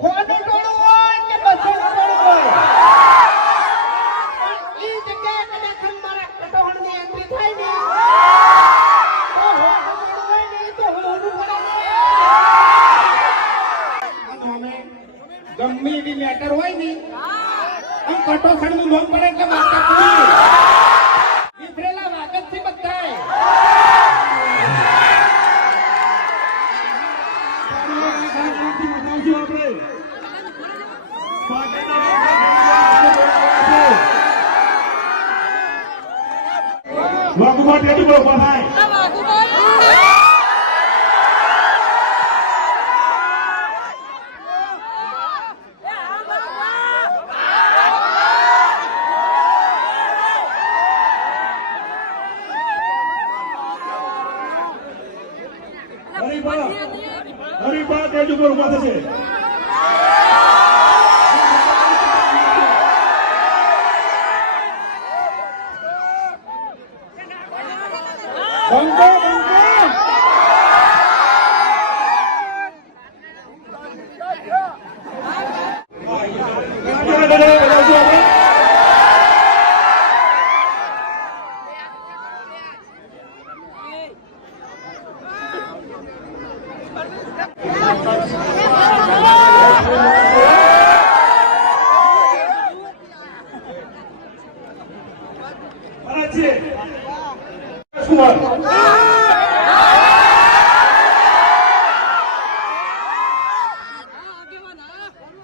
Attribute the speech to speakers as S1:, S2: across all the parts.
S1: Quando હરિભા હરિભા ટેટી ઉપર ઊભા થશે
S2: બંકો બંકો
S1: બધા બધા બધા આપણે અરે છે કુમાર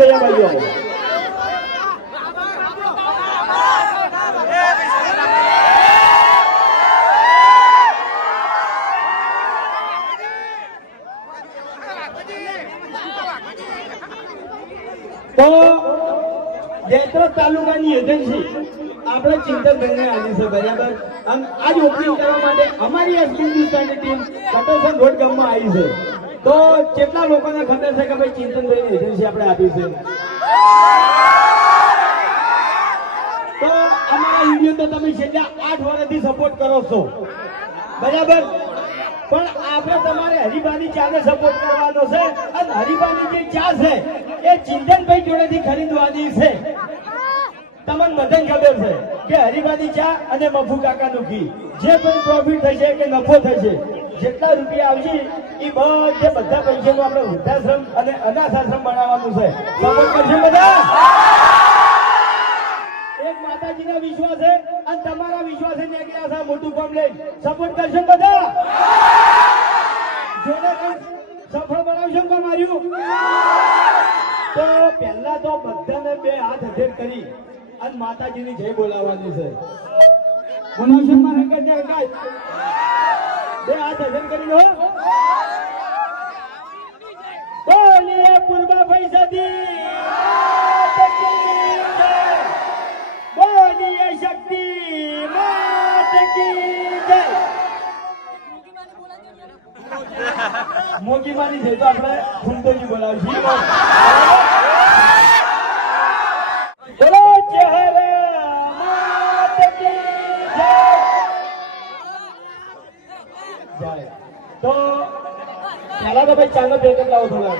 S1: ચિંતનભાઈ ભાઈઓ.
S3: તો જેતરો તાલુકાની એજન્સી આપણે ચિંતનભાઈને આવી છે, બરાબર અને આજ ઓપનિંગ કરવા માટે અમારી હિન્દુસ્તાનની ટીમ કટોસર રોડ ગામમાં આવી છે તો કેટલા લોકોને ખબર છે કે ભાઈ ચિંતનભાઈની એજન્સી આપણે આપી છે? તો અમારા યુનિયન તો તમે છેલ્લા આઠ વર્ષથી સપોર્ટ કરો છો. બરાબર? પણ આપણે તમારે હરિભાની ચાને સપોર્ટ કરવાનો છે અને હરિભાની જે ચા છે, એ ચિંતનભાઈ જોડેથી ખરીદવાની છે. તમને બધાને ખબર છે કે હરિભાની ચા અને મફુ કાકાનું ઘી. જે પણ પ્રોફિટ થશે કે નફો થશે જેટલા રૂપિયા આવશે, એ બધે બધા પૈસાનું આપણે વૃદ્ધાશ્રમ અને અનાથ આશ્રમ બનાવવાનું છે. સપોર્ટ કરશે બધા? એક માતાજીના વિશ્વાસ છે અને તમારા વિશ્વાસે નીકળ્યા છે મોટું કામ લઈ સપોર્ટ કરશે બધા? જોડે સફળ બનાવશો કામ માર્યું? તો પહેલા તો બધાને બે હાથ અધેર કરી અને માતાજીની જય બોલાવવાની છે. બનાવશો મારે? બે હાથ હજન કરી લો. બોલીએ પૂર્વા પૈસાથી. બોલીએ શક્તિ. મોગી માની છે તો આપણે ફૂલતોજી બોલાવીશું બોલો ચહેરે માત કી જય જય તો પહેલા તો ભાઈ લાવો થોડા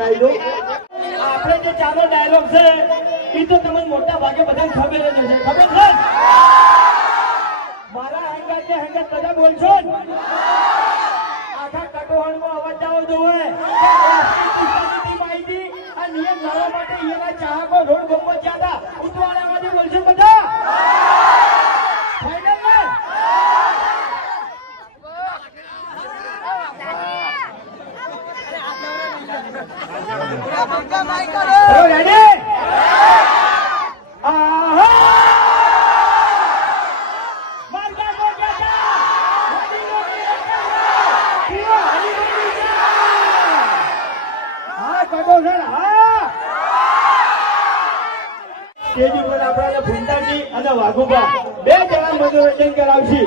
S3: આવી આપણે જે ચાલો ડાયલોગ છે, એ તો તમને મોટા ભાગે બધાને ખબર જ હશે. ખબર છે? મારા આગળ જે હેંગે બધા બોલશો આખા કટોહણમાં અવાજ જાવો જોવે નિયમ લાવવા માટે અહીંયાના ચાહકો રોડ ગમત જ્યાં હતા. અવાજે બોલશો બધા? ફાઇનલ ને ચલો રેડી આહા માર્ગા મોજા વડી મોટી પીવા હરી હરી હા કડો સર હા સ્ટેજ ઉપર આપણા ભૂંડાજી અને વાઘુબા બે જણા મનોરંજન કરાવશે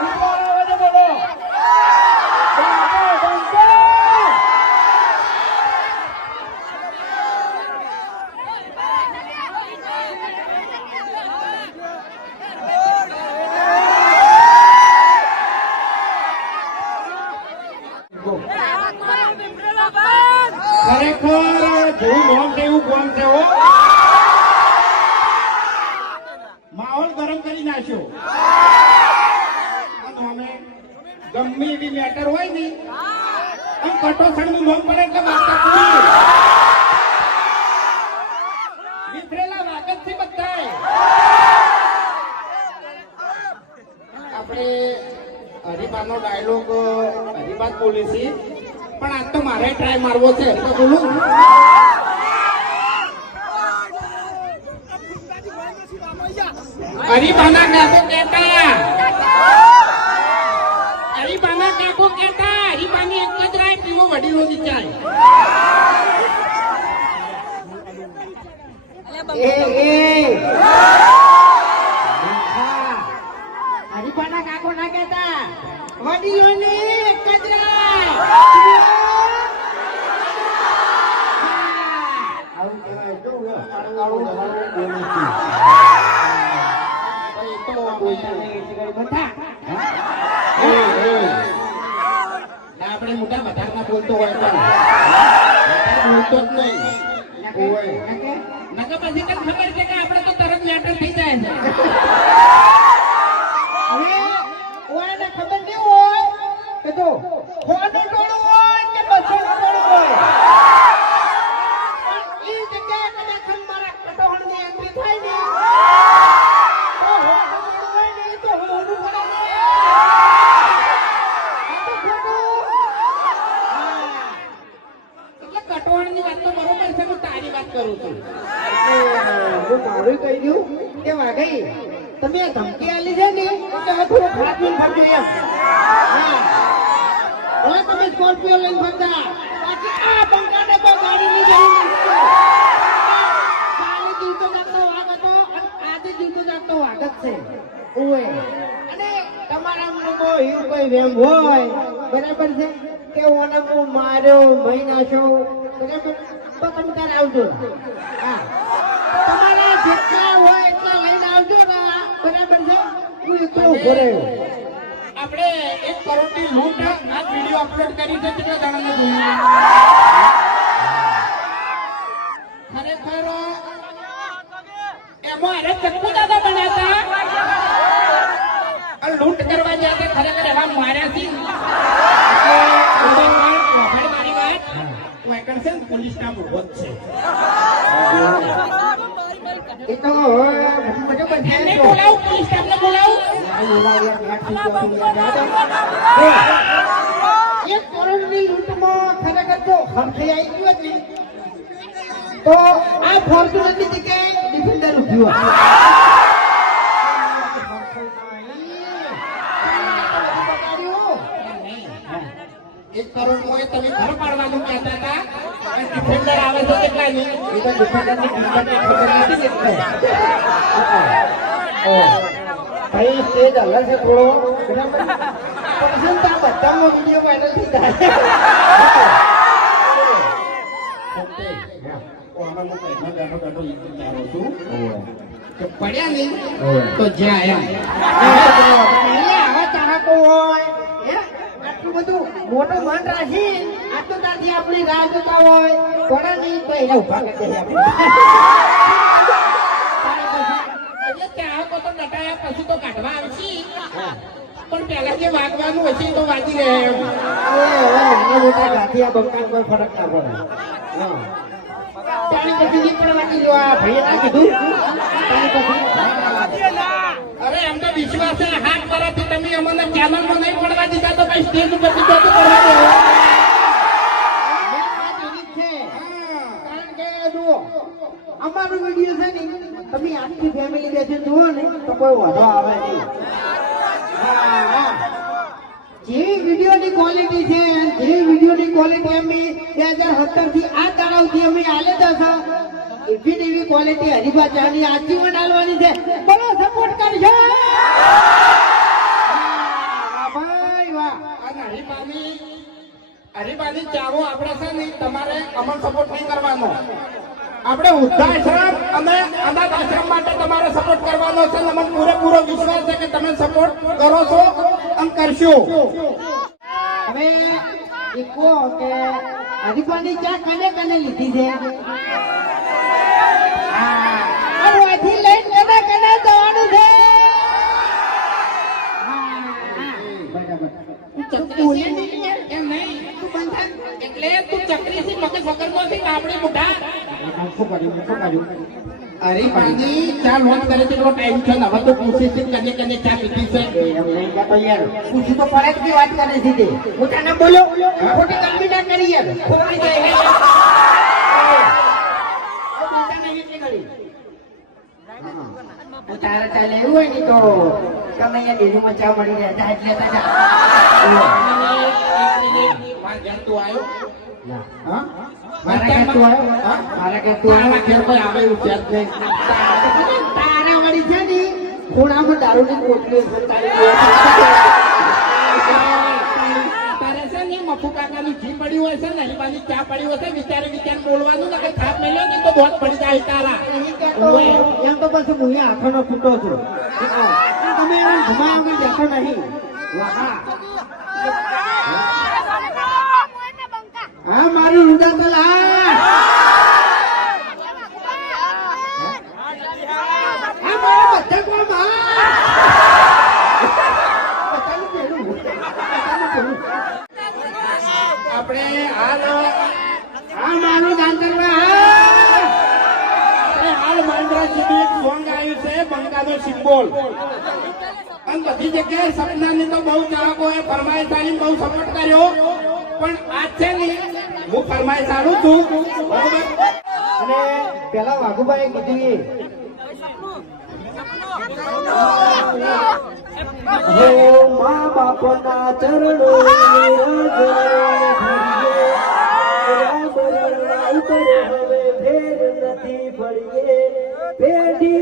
S3: ઉપર અવાજે બોલો બંકો, બંકો.
S2: ખરેખર જેવું નોમ છે એવું કોમ છે હો માહોલ આ નોમે ગમે એવી મેટર હોય ને એમ કટોસણનું નોમ પડે એટલે વાર્તા છે આપણે હરિબાનો ડાયલોગ હરિબાદ બોલી છીએ પણ આજ તો મારે ટ્રાય મારવો છે તો બોલું. હરિબાના કાકો કહેતા. હરિબાના કાકો કહેતા હરિબાની એક જ રાય પીવો વડીલો ની ચાય
S4: હરીફાના કાકો ના કહેતા વડીલોની કચરા
S1: આવું કહેવાય જો હવે અણગાળું જવાનું બોલું છું.
S2: ભાઈ તો
S1: પોતાને એથી કરી બધા.
S2: એ, એ. આપણે મોટા વધારના બોલતો હોય ખબર છે કે આપણે તો તરત લેટર થઈ જાય છે
S4: હવે ઓને ખબર નહીં હોય કે તો ખોનું ટોળું હોય કે બસોનું ટોળું હોય પણ ઈ જગ્યાએ કદાચ મારા કટોહણની entry થાય ને તો હોનું ટોળું હોય ને ઈ તો હોનું પડે ને. આ તો ખોટું. હા.
S2: એટલે કટોળની વાત તો બરોબર છે, હું તારી છું.
S4: છે વાઘ જ છે. ઓય અને તમારા મનમાં એવું કોઈ વેમ હોય, બરાબર છે? કે ઓને હું માર્યો, મહિના નાખ્યો બરાબર તો તમે આવજો. હા. તમારા જેટલા હોય એટલા લઈને આવજો ને બરાબર છે? હું એકલો ઊભો રહ્યો
S2: આપણે એક કરોડની લૂંટ આ વીડિયો અપલોડ કરી છે કેટલા જણાને જોયું? ખરેખર એમાં અરે ચક્કુ દાદા બનાતા લૂંટ કરવા જ્યાં ખરેખર એવા માર્યા છે છે? ને
S4: એ તો
S2: એમને બોલાવું પોલીસ સ્ટાફને બોલાવું.
S4: એક કરોડની લૂંટમાં ખરેખર જો હરખઈ આવી ગયું હતી તો આ ફોર્ચ્યુનરની જગ્યાએ ડિફેન્ડર ઉભ્યું
S2: એક કરોડ મોએ તમે ઘર પાડવાનું કહેતા હતા. ડિફેન્ડર આવે છે કેટલાની
S4: એ તો ડિફેન્ડરની કિંમતની ખબર નથી ઓ, ભાઈ સ્ટેજ અલગ છે થોડો. પણ છે ને તો આ બધામાં વીડિયો વાયરલ થઈ જાય.
S2: પડ્યા નહીં તો જ્યાં એમ.
S4: તારા હે? આટલું બધું મોટું મન રાખી આટલું આપણી રાહ જોતા હોય થોડા નહીં તો એને ઊભા કરી દઈએ આપણે.
S2: એટલે તો ડટાયા પછી તો કાઢવા આવશે. પણ પહેલા જે વાગવાનું હશે તો વાગી રહે. એમ
S4: એ હવે નાના મોટા કોઈ ફરક ના પડે. હા. પછી પણ વાગી જો આ ભાઈએ ના કીધું. તાણી પછી
S2: અરે એમને વિશ્વાસ છે. હાથ મારાથી તમે અમને ચેનલમાં નહીં પડવા દીધા તો કઈ સ્ટેજ ઉપર તો કરવા દો
S4: મેં વાત એવી જ છે કારણ કે જુઓ અમારો વીડિયો છે ને, તમે આખી ફેમિલી બેસીને જુઓ ને, તો કોઈ વાંધો આવે નહીં. જેવી વિડીયોની ક્વોલિટી છે જેવી વિડીયોની ક્વોલિટી અમે બે હજાર સત્તરથી આ તળાવથી અમે આલે દસ એવી ને એવી ક્વોલિટી હરિભા ચાની આજીવન આલવાની છે. બોલો સપોર્ટ કરજો. ભાઈ, વાહ.
S2: અને હરિબાની હરિબાની ચાવો આપણે છે ને, તમારે અમલ સપોર્ટ નહીં કરવાનો. આપણે વૃદ્ધાશ્રમ અને અનાથ આશ્રમ માટે તમારે સપોર્ટ કરવાનો છે. અમને પૂરેપૂરો વિશ્વાસ છે કે તમે સપોર્ટ કરો છો અને કરશો.
S4: હવે એ કહો કે હરિફાની ચા કને કને લીધી છે? અહીંથી લઈને કને કને જવાનું છે.
S2: એટલે તું ચકરી થી મગજ વગરનો થી આપણે મોઢા? અરે પાણી ચા લોન કરે છે ને હવે તો છે કને કને ચા પીધી છે
S4: એમ તો પડે જ વાત કરે છે તે બોલો ખોટી કંપની ના કરી ખોટી જાય તારે ચાલે એવું હોય ને તો તમે અહીંયા ડેરીમાં ચા મળી રહે જા એટલે
S2: તું આવ્યો?
S4: ને ખૂણામાં દારૂની
S2: ને પડી હોય છે ને હરીબાની ચા પડી હોય છે વિચારે વિચાર બોલવાનું ને કઈ થાપ મેલ્યો ને તો બોધ પડી જાય તારા.
S4: એમ તો પછી હું અહીંયા આંખોનો છૂટો તમે એમ ઘુમા જશો નહીં. હા, મારું લાય. હા પેલું.
S2: આપણે હાલ
S4: હા મારું દાંતરવા
S2: હાલ માંડવા સુધી એક સોંગ આવ્યું છે, બંકાનો સિમ્બોલ. અને બધી જગ્યાએ સપનાની તો બહુ ચાહકો એ ફરમાય તાલીમ બહુ સપોર્ટ કર્યો. પણ આજ છે ને, હું ફરમાઈ આલું છું. બરોબર?
S4: અને પેલા વાઘુભાઈ કીધું એ હો મા બાપના ચરણો પેઢીનું પુણ્ય